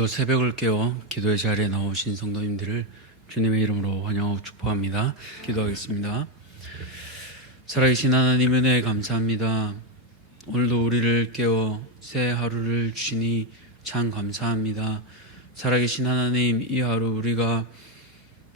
오늘도 새벽을 깨워 기도의 자리에 나오신 성도님들을 주님의 이름으로 환영하고 축복합니다. 기도하겠습니다. 살아계신 하나님 은혜에 감사합니다. 오늘도 우리를 깨워 새 하루를 주시니 참 감사합니다. 살아계신 하나님, 이 하루 우리가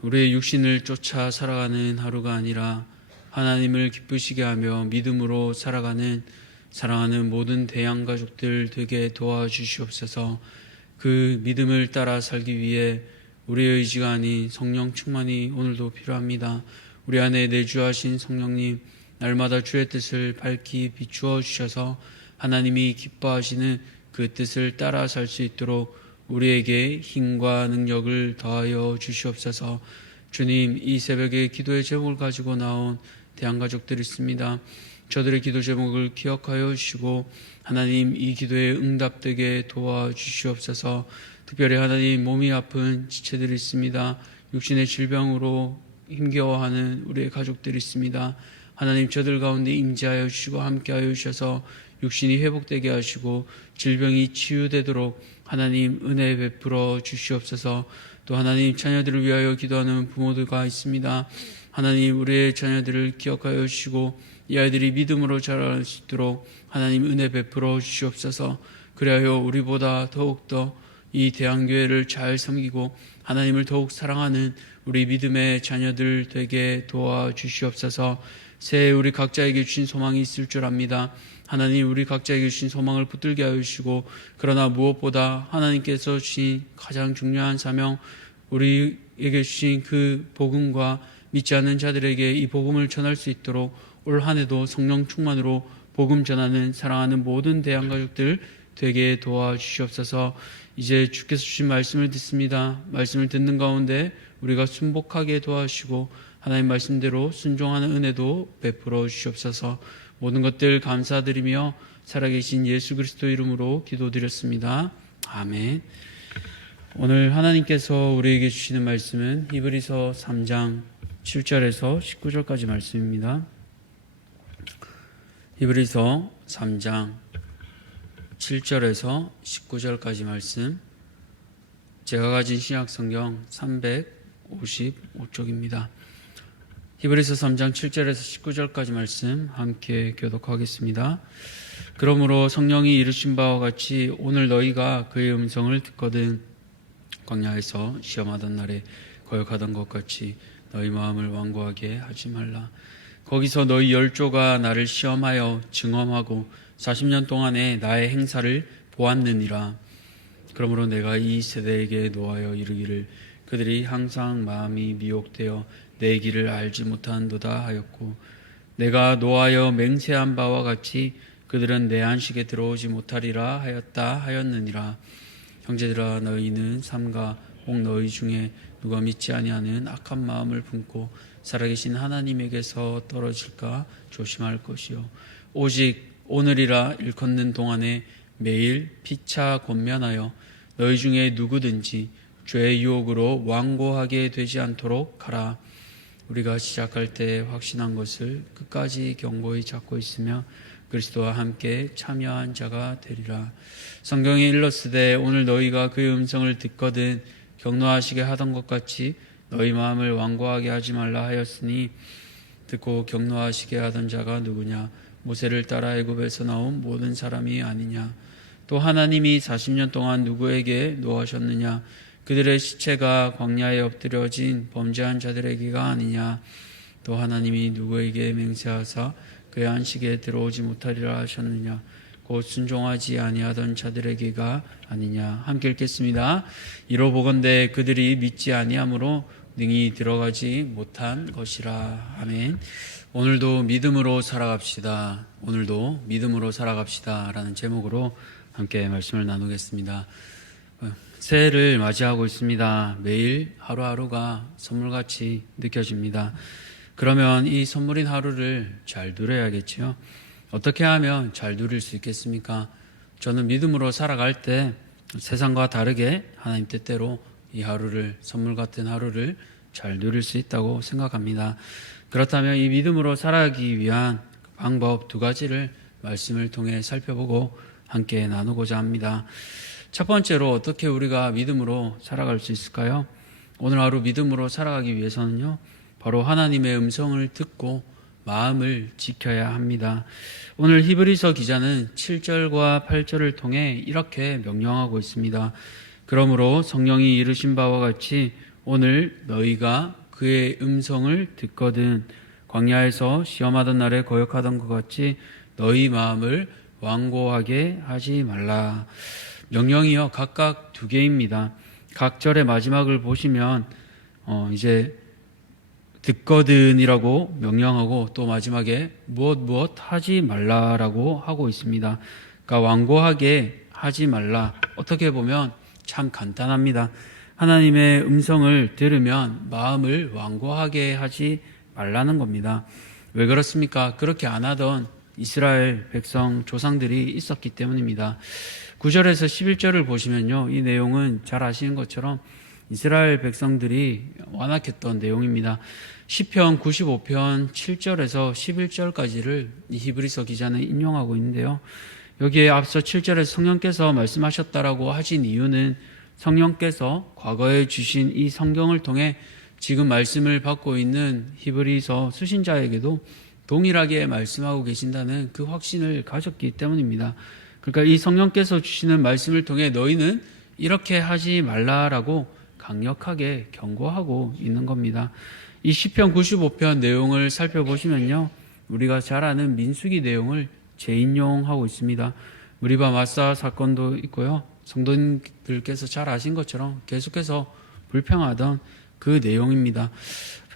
우리의 육신을 쫓아 살아가는 하루가 아니라 하나님을 기쁘시게 하며 믿음으로 살아가는 사랑하는 모든 대양가족들 되게 도와주시옵소서. 그 믿음을 따라 살기 위해 우리의 의지가 아닌 성령 충만이 오늘도 필요합니다. 우리 안에 내주하신 성령님, 날마다 주의 뜻을 밝히 비추어 주셔서 하나님이 기뻐하시는 그 뜻을 따라 살 수 있도록 우리에게 힘과 능력을 더하여 주시옵소서. 주님, 이 새벽에 기도의 제목을 가지고 나온 대한가족들이 있습니다. 저들의 기도 제목을 기억하여 주시고 하나님, 이 기도에 응답되게 도와주시옵소서. 특별히 하나님, 몸이 아픈 지체들이 있습니다. 육신의 질병으로 힘겨워하는 우리의 가족들이 있습니다. 하나님, 저들 가운데 임재하여 주시고 함께하여 주셔서 육신이 회복되게 하시고 질병이 치유되도록 하나님 은혜 베풀어 주시옵소서. 또 하나님, 자녀들을 위하여 기도하는 부모들과 있습니다. 하나님, 우리의 자녀들을 기억하여 주시고 이 아이들이 믿음으로 자랄 수 있도록 하나님 은혜 베풀어 주시옵소서. 그리하여 우리보다 더욱더 이 대한교회를 잘 섬기고 하나님을 더욱 사랑하는 우리 믿음의 자녀들 되게 도와주시옵소서. 새해 우리 각자에게 주신 소망이 있을 줄 압니다. 하나님, 우리 각자에게 주신 소망을 붙들게 하여 주시고, 그러나 무엇보다 하나님께서 주신 가장 중요한 사명, 우리에게 주신 그 복음과 믿지 않는 자들에게 이 복음을 전할 수 있도록 올 한 해도 성령 충만으로 복음 전하는 사랑하는 모든 대한가족들 되게 도와주시옵소서. 이제 주께서 주신 말씀을 듣습니다. 말씀을 듣는 가운데 우리가 순복하게 도와주시고 하나님 말씀대로 순종하는 은혜도 베풀어 주시옵소서. 모든 것들 감사드리며 살아계신 예수 그리스도 이름으로 기도드렸습니다. 아멘. 오늘 하나님께서 우리에게 주시는 말씀은 히브리서 3장 7절에서 19절까지 말씀입니다. 히브리서 3장 7절에서 19절까지 말씀, 제가 가진 신약성경 355쪽입니다. 히브리서 3장 7절에서 19절까지 말씀 함께 교독하겠습니다. 그러므로 성령이 이르신 바와 같이 오늘 너희가 그의 음성을 듣거든 광야에서 시험하던 날에 거역하던 것 같이 너희 마음을 완고하게 하지 말라. 거기서 너희 열조가 나를 시험하여 증험하고 40년 동안에 나의 행사를 보았느니라. 그러므로 내가 이 세대에게 노하여 이르기를 그들이 항상 마음이 미혹되어 내 길을 알지 못한도다 하였고, 내가 노하여 맹세한 바와 같이 그들은 내 안식에 들어오지 못하리라 하였다 하였느니라. 형제들아, 너희는 삼가 혹 너희 중에 누가 믿지 아니하는 악한 마음을 품고 살아계신 하나님에게서 떨어질까 조심할 것이요, 오직 오늘이라 일컫는 동안에 매일 피차 권면하여 너희 중에 누구든지 죄의 유혹으로 완고하게 되지 않도록 하라. 우리가 시작할 때 확신한 것을 끝까지 견고히 잡고 있으며 그리스도와 함께 참여한 자가 되리라. 성경에 일렀으되 오늘 너희가 그의 음성을 듣거든 격노하시게 하던 것 같이 너희 마음을 완고하게 하지 말라 하였으니, 듣고 격노하시게 하던 자가 누구냐? 모세를 따라 애굽에서 나온 모든 사람이 아니냐? 또 하나님이 40년 동안 누구에게 노하셨느냐? 그들의 시체가 광야에 엎드려진 범죄한 자들에게가 아니냐? 또 하나님이 누구에게 맹세하사 그의 안식에 들어오지 못하리라 하셨느냐? 곧 순종하지 아니하던 자들에게가 아니냐? 함께 읽겠습니다. 이로 보건대 그들이 믿지 아니함으로 능히 들어가지 못한 것이라. 아멘. 오늘도 믿음으로 살아갑시다. 오늘도 믿음으로 살아갑시다 라는 제목으로 함께 말씀을 나누겠습니다. 새해를 맞이하고 있습니다. 매일 하루하루가 선물같이 느껴집니다. 그러면 이 선물인 하루를 잘 누려야겠지요. 어떻게 하면 잘 누릴 수 있겠습니까? 저는 믿음으로 살아갈 때 세상과 다르게 하나님 뜻대로 이 하루를, 선물 같은 하루를 잘 누릴 수 있다고 생각합니다. 그렇다면 이 믿음으로 살아가기 위한 방법 두 가지를 말씀을 통해 살펴보고 함께 나누고자 합니다. 첫 번째로 어떻게 우리가 믿음으로 살아갈 수 있을까요? 오늘 하루 믿음으로 살아가기 위해서는요, 바로 하나님의 음성을 듣고 마음을 지켜야 합니다. 오늘 히브리서 기자는 7절과 8절을 통해 이렇게 명령하고 있습니다. 그러므로 성령이 이르신 바와 같이 오늘 너희가 그의 음성을 듣거든 광야에서 시험하던 날에 거역하던 것 같이 너희 마음을 완고하게 하지 말라. 명령이요 각각 두 개입니다. 각 절의 마지막을 보시면 이제 듣거든이라고 명령하고 또 마지막에 무엇 하지 말라라고 하고 있습니다. 그러니까 완고하게 하지 말라. 어떻게 보면 참 간단합니다. 하나님의 음성을 들으면 마음을 완고하게 하지 말라는 겁니다. 왜 그렇습니까? 그렇게 안 하던 이스라엘 백성 조상들이 있었기 때문입니다. 9절에서 11절을 보시면요, 이 내용은 잘 아시는 것처럼 이스라엘 백성들이 완악했던 내용입니다. 시편 95편 7절에서 11절까지를 이 히브리서 기자는 인용하고 있는데요, 여기에 앞서 7절에서 성령께서 말씀하셨다라고 하신 이유는 성령께서 과거에 주신 이 성경을 통해 지금 말씀을 받고 있는 히브리서 수신자에게도 동일하게 말씀하고 계신다는 그 확신을 가졌기 때문입니다. 그러니까 이 성령께서 주시는 말씀을 통해 너희는 이렇게 하지 말라라고 강력하게 경고하고 있는 겁니다. 이 시편 95편 내용을 살펴보시면요, 우리가 잘 아는 민수기 내용을 재인용하고 있습니다. 무리바 마사 사건도 있고요, 성도님들께서 잘 아신 것처럼 계속해서 불평하던 그 내용입니다.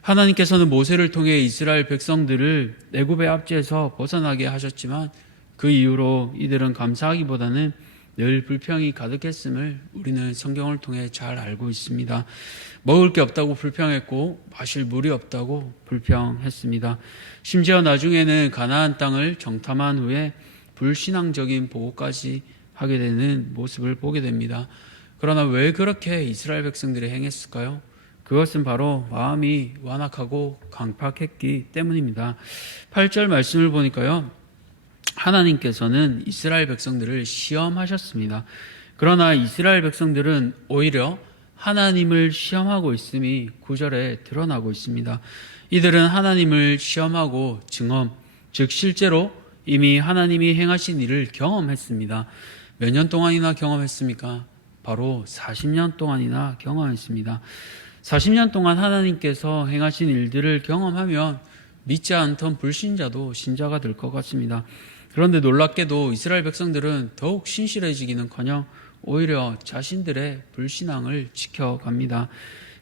하나님께서는 모세를 통해 이스라엘 백성들을 애굽의 압제에서 벗어나게 하셨지만 그 이후로 이들은 감사하기보다는 늘 불평이 가득했음을 우리는 성경을 통해 잘 알고 있습니다. 먹을 게 없다고 불평했고 마실 물이 없다고 불평했습니다. 심지어 나중에는 가나안 땅을 정탐한 후에 불신앙적인 보고까지 하게 되는 모습을 보게 됩니다. 그러나 왜 그렇게 이스라엘 백성들이 행했을까요? 그것은 바로 마음이 완악하고 강팍했기 때문입니다. 8절 말씀을 보니까요, 하나님께서는 이스라엘 백성들을 시험하셨습니다. 그러나 이스라엘 백성들은 오히려 하나님을 시험하고 있음이 9절에 드러나고 있습니다. 이들은 하나님을 시험하고 증험, 즉 실제로 이미 하나님이 행하신 일을 경험했습니다. 몇 년 동안이나 경험했습니까? 바로 40년 동안이나 경험했습니다. 40년 동안 하나님께서 행하신 일들을 경험하면 믿지 않던 불신자도 신자가 될 것 같습니다. 그런데 놀랍게도 이스라엘 백성들은 더욱 신실해지기는커녕 오히려 자신들의 불신앙을 지켜갑니다.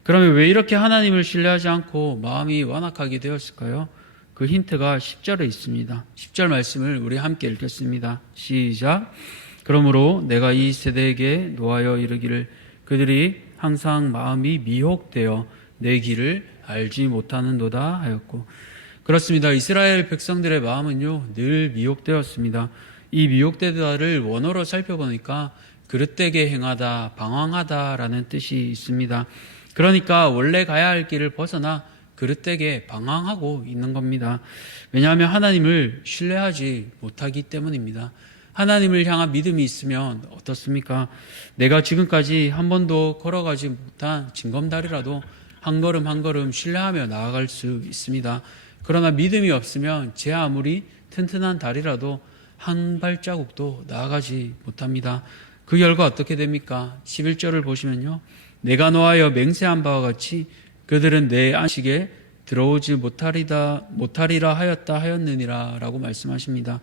그러면 왜 이렇게 하나님을 신뢰하지 않고 마음이 완악하게 되었을까요? 그 힌트가 10절에 있습니다. 10절 말씀을 우리 함께 읽겠습니다. 시작. 그러므로 내가 이 세대에게 노하여 이르기를 그들이 항상 마음이 미혹되어 내 길을 알지 못하는도다 하였고, 그렇습니다. 이스라엘 백성들의 마음은요 늘 미혹되었습니다. 이 미혹되다를 원어로 살펴보니까 그릇되게 행하다, 방황하다라는 뜻이 있습니다. 그러니까 원래 가야 할 길을 벗어나 그릇되게 방황하고 있는 겁니다. 왜냐하면 하나님을 신뢰하지 못하기 때문입니다. 하나님을 향한 믿음이 있으면 어떻습니까? 내가 지금까지 한 번도 걸어가지 못한 징검다리라도 한 걸음 한 걸음 신뢰하며 나아갈 수 있습니다. 그러나 믿음이 없으면 제 아무리 튼튼한 다리라도 한 발자국도 나아가지 못합니다. 그 결과 어떻게 됩니까? 11절을 보시면요, 내가 노하여 맹세한 바와 같이 그들은 내 안식에 들어오지 못하리라 하였느니라 라고 말씀하십니다.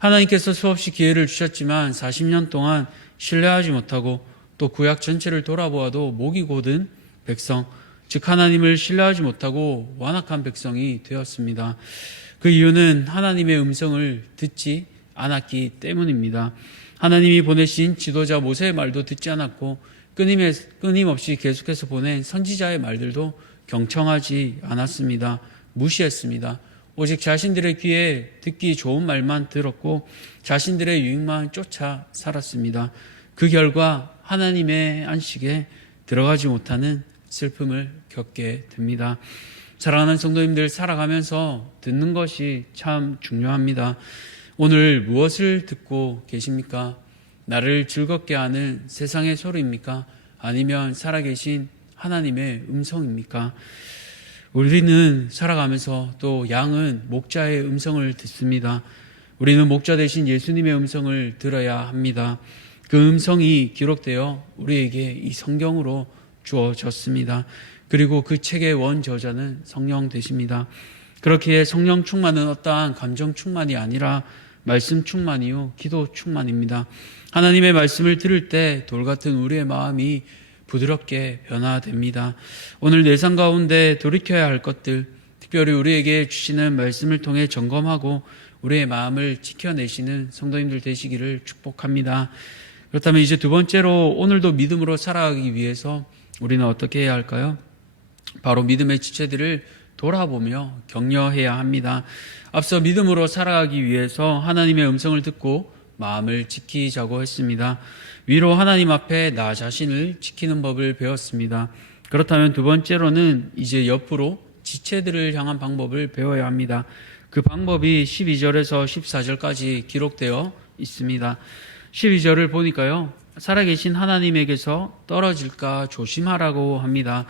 하나님께서 수없이 기회를 주셨지만 40년 동안 신뢰하지 못하고 또 구약 전체를 돌아보아도 목이 곧은 백성, 즉 하나님을 신뢰하지 못하고 완악한 백성이 되었습니다. 그 이유는 하나님의 음성을 듣지 않았기 때문입니다. 하나님이 보내신 지도자 모세의 말도 듣지 않았고 끊임없이 계속해서 보낸 선지자의 말들도 경청하지 않았습니다. 무시했습니다. 오직 자신들의 귀에 듣기 좋은 말만 들었고 자신들의 유익만 쫓아 살았습니다. 그 결과 하나님의 안식에 들어가지 못하는 슬픔을 겪게 됩니다. 사랑하는 성도님들, 살아가면서 듣는 것이 참 중요합니다. 오늘 무엇을 듣고 계십니까? 나를 즐겁게 하는 세상의 소리입니까? 아니면 살아계신 하나님의 음성입니까? 우리는 살아가면서 또 양은 목자의 음성을 듣습니다. 우리는 목자 대신 예수님의 음성을 들어야 합니다. 그 음성이 기록되어 우리에게 이 성경으로 주어졌습니다. 그리고 그 책의 원저자는 성령 되십니다. 그렇기에 성령 충만은 어떠한 감정 충만이 아니라 말씀 충만이요 기도 충만입니다. 하나님의 말씀을 들을 때 돌같은 우리의 마음이 부드럽게 변화됩니다. 오늘 내 삶 가운데 돌이켜야 할 것들, 특별히 우리에게 주시는 말씀을 통해 점검하고 우리의 마음을 지켜내시는 성도님들 되시기를 축복합니다. 그렇다면 이제 두 번째로 오늘도 믿음으로 살아가기 위해서 우리는 어떻게 해야 할까요? 바로 믿음의 지체들을 돌아보며 격려해야 합니다. 앞서 믿음으로 살아가기 위해서 하나님의 음성을 듣고 마음을 지키자고 했습니다. 위로 하나님 앞에 나 자신을 지키는 법을 배웠습니다. 그렇다면 두 번째로는 이제 옆으로 지체들을 향한 방법을 배워야 합니다. 그 방법이 12절에서 14절까지 기록되어 있습니다. 12절을 보니까요, 살아계신 하나님에게서 떨어질까 조심하라고 합니다.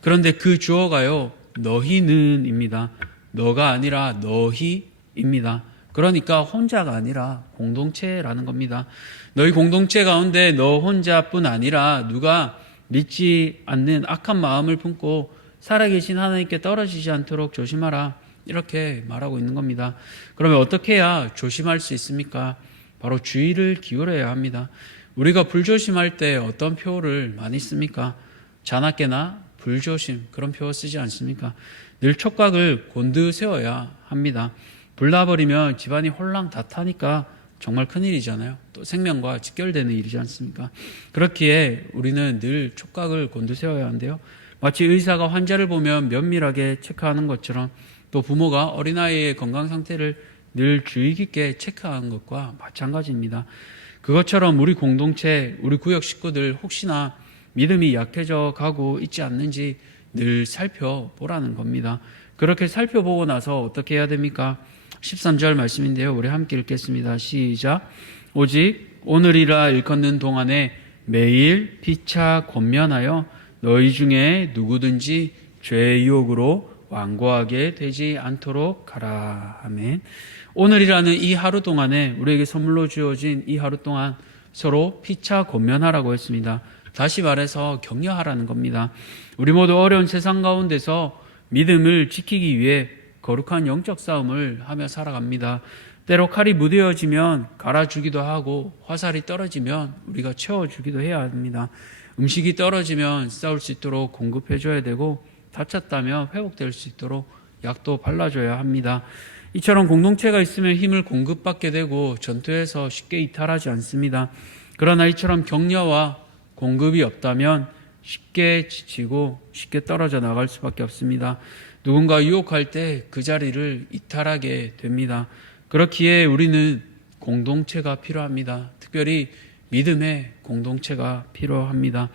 그런데 그 주어가요, 너희는입니다. 너가 아니라 너희입니다. 그러니까 혼자가 아니라 공동체라는 겁니다. 너희 공동체 가운데 너 혼자뿐 아니라 누가 믿지 않는 악한 마음을 품고 살아계신 하나님께 떨어지지 않도록 조심하라, 이렇게 말하고 있는 겁니다. 그러면 어떻게 해야 조심할 수 있습니까? 바로 주의를 기울여야 합니다. 우리가 불조심할 때 어떤 표를 많이 씁니까? 자나깨나 불조심, 그런 표 쓰지 않습니까? 늘 촉각을 곤두세워야 합니다. 불나버리면 집안이 홀랑 다 타니까 정말 큰일이잖아요. 또 생명과 직결되는 일이지 않습니까? 그렇기에 우리는 늘 촉각을 곤두세워야 하는데요, 마치 의사가 환자를 보면 면밀하게 체크하는 것처럼 또 부모가 어린아이의 건강 상태를 늘 주의 깊게 체크하는 것과 마찬가지입니다. 그것처럼 우리 공동체, 우리 구역 식구들 혹시나 믿음이 약해져 가고 있지 않는지 늘 살펴보라는 겁니다. 그렇게 살펴보고 나서 어떻게 해야 됩니까? 13절 말씀인데요, 우리 함께 읽겠습니다. 시작. 오직 오늘이라 일컫는 동안에 매일 피차 권면하여 너희 중에 누구든지 죄의 유혹으로 완고하게 되지 않도록 하라. 아멘. 오늘이라는 이 하루 동안에, 우리에게 선물로 주어진 이 하루 동안 서로 피차 권면하라고 했습니다. 다시 말해서 격려하라는 겁니다. 우리 모두 어려운 세상 가운데서 믿음을 지키기 위해 거룩한 영적 싸움을 하며 살아갑니다. 때로 칼이 무뎌지면 갈아주기도 하고, 화살이 떨어지면 우리가 채워주기도 해야 합니다. 음식이 떨어지면 싸울 수 있도록 공급해줘야 되고, 다쳤다면 회복될 수 있도록 약도 발라줘야 합니다. 이처럼 공동체가 있으면 힘을 공급받게 되고 전투에서 쉽게 이탈하지 않습니다. 그러나 이처럼 격려와 공급이 없다면 쉽게 지치고 쉽게 떨어져 나갈 수밖에 없습니다. 누군가 유혹할 때 그 자리를 이탈하게 됩니다. 그렇기에 우리는 공동체가 필요합니다. 특별히 믿음의 공동체가 필요합니다.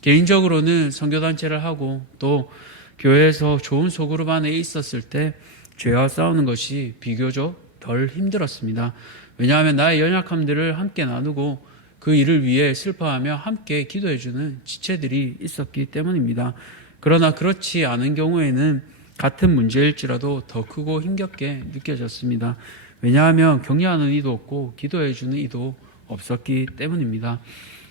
개인적으로는 선교단체를 하고 또 교회에서 좋은 소그룹 안에 있었을 때 죄와 싸우는 것이 비교적 덜 힘들었습니다. 왜냐하면 나의 연약함들을 함께 나누고 그 일을 위해 슬퍼하며 함께 기도해주는 지체들이 있었기 때문입니다. 그러나 그렇지 않은 경우에는 같은 문제일지라도 더 크고 힘겹게 느껴졌습니다. 왜냐하면 격려하는 이도 없고 기도해주는 이도 없었기 때문입니다.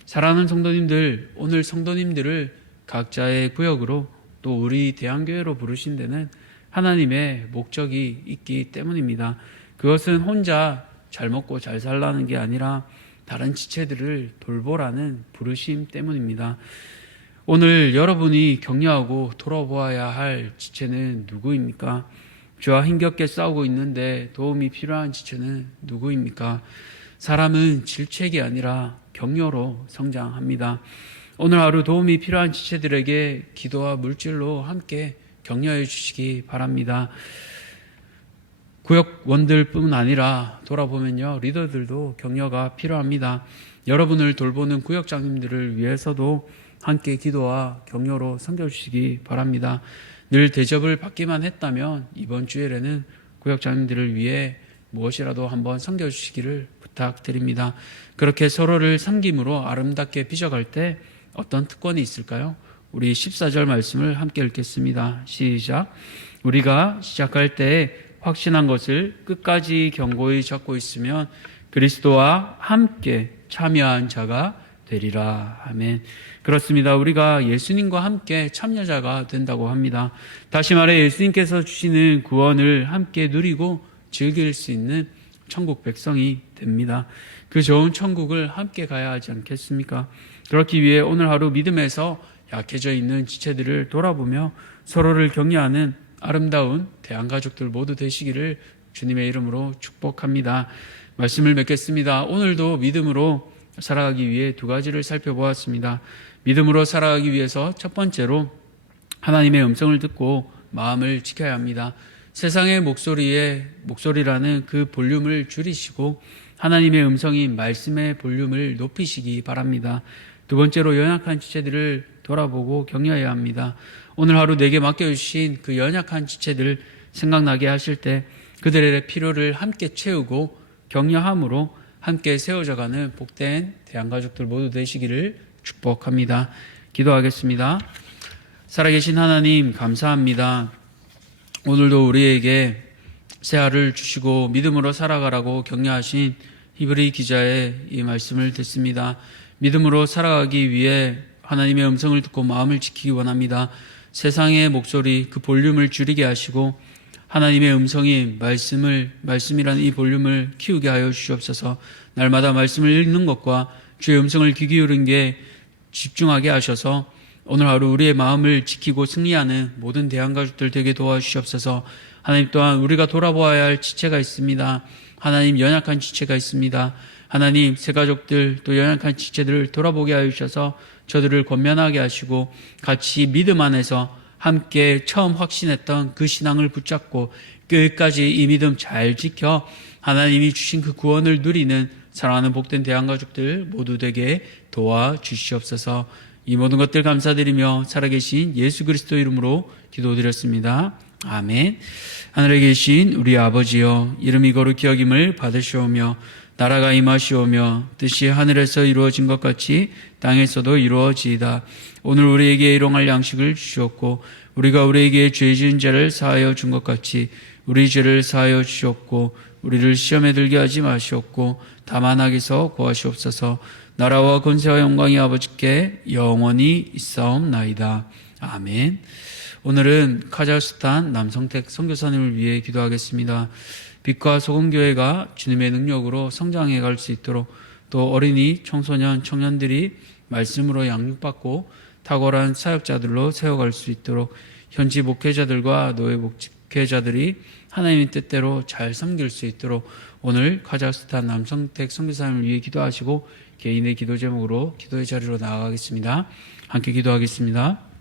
사랑하는 성도님들, 오늘 성도님들을 각자의 구역으로 또 우리 대한교회로 부르신 데는 하나님의 목적이 있기 때문입니다. 그것은 혼자 잘 먹고 잘 살라는 게 아니라 다른 지체들을 돌보라는 부르심 때문입니다. 오늘 여러분이 격려하고 돌아보아야 할 지체는 누구입니까? 죄와 힘겹게 싸우고 있는데 도움이 필요한 지체는 누구입니까? 사람은 질책이 아니라 격려로 성장합니다. 오늘 하루 도움이 필요한 지체들에게 기도와 물질로 함께 격려해 주시기 바랍니다. 구역원들뿐 아니라 돌아보면요, 리더들도 격려가 필요합니다. 여러분을 돌보는 구역장님들을 위해서도 함께 기도와 격려로 섬겨주시기 바랍니다. 늘 대접을 받기만 했다면 이번 주일에는 구역장님들을 위해 무엇이라도 한번 섬겨주시기를 부탁드립니다. 부탁드립니다. 그렇게 서로를 섬김으로 아름답게 빚어갈 때 어떤 특권이 있을까요? 우리 14절 말씀을 함께 읽겠습니다. 시작. 우리가 시작할 때 확신한 것을 끝까지 견고히 잡고 있으면 그리스도와 함께 참여한 자가 되리라. 아멘. 그렇습니다. 우리가 예수님과 함께 참여자가 된다고 합니다. 다시 말해 예수님께서 주시는 구원을 함께 누리고 즐길 수 있는 천국 백성이 됩니다. 그 좋은 천국을 함께 가야 하지 않겠습니까? 그렇기 위해 오늘 하루 믿음에서 약해져 있는 지체들을 돌아보며 서로를 격려하는 아름다운 대한가족들 모두 되시기를 주님의 이름으로 축복합니다. 말씀을 맺겠습니다. 오늘도 믿음으로 살아가기 위해 두 가지를 살펴보았습니다. 믿음으로 살아가기 위해서 첫 번째로 하나님의 음성을 듣고 마음을 지켜야 합니다. 세상의 목소리라는 그 볼륨을 줄이시고 하나님의 음성인 말씀의 볼륨을 높이시기 바랍니다. 두 번째로 연약한 지체들을 돌아보고 격려해야 합니다. 오늘 하루 내게 맡겨주신 그 연약한 지체들 생각나게 하실 때 그들의 필요를 함께 채우고 격려함으로 함께 세워져가는 복된 대한가족들 모두 되시기를 축복합니다. 기도하겠습니다. 살아계신 하나님 감사합니다. 오늘도 우리에게 새하를 주시고 믿음으로 살아가라고 격려하신 히브리 기자의 이 말씀을 듣습니다. 믿음으로 살아가기 위해 하나님의 음성을 듣고 마음을 지키기 원합니다. 세상의 목소리 그 볼륨을 줄이게 하시고 하나님의 음성인 말씀이라는 이 볼륨을 키우게 하여 주시옵소서. 날마다 말씀을 읽는 것과 주의 음성을 귀 기울인 게 집중하게 하셔서 오늘 하루 우리의 마음을 지키고 승리하는 모든 대한가족들 되게 도와주시옵소서. 하나님 또한 우리가 돌아보아야 할 지체가 있습니다. 하나님 연약한 지체가 있습니다. 하나님 새 가족들 또 연약한 지체들을 돌아보게 하여 주셔서 저들을 권면하게 하시고 같이 믿음 안에서 함께 처음 확신했던 그 신앙을 붙잡고 끝까지 이 믿음 잘 지켜 하나님이 주신 그 구원을 누리는 사랑하는 복된 대한가족들 모두 되게 도와주시옵소서. 이 모든 것들 감사드리며 살아계신 예수 그리스도 이름으로 기도드렸습니다. 아멘. 하늘에 계신 우리 아버지여, 이름이 거룩히 여김을 받으시오며 나라가 임하시오며 뜻이 하늘에서 이루어진 것 같이 땅에서도 이루어지이다. 오늘 우리에게 일용할 양식을 주시옵고 우리가 우리에게 죄 지은 자를 사하여 준 것 같이 우리 죄를 사하여 주시옵고 우리를 시험에 들게 하지 마시옵고 다만 악에서 구하시옵소서. 나라와 권세와 영광이 아버지께 영원히 있사옵나이다. 아멘. 오늘은 카자흐스탄 남성택 선교사님을 위해 기도하겠습니다. 빛과 소금교회가 주님의 능력으로 성장해 갈 수 있도록 또 어린이, 청소년, 청년들이 말씀으로 양육받고 탁월한 사역자들로 세워갈 수 있도록 현지 목회자들과 노예 목회자들이 하나님의 뜻대로 잘 섬길 수 있도록 오늘 카자흐스탄 남성택 선교사님을 위해 기도하시고 개인의 기도 제목으로 기도의 자리로 나아가겠습니다. 함께 기도하겠습니다.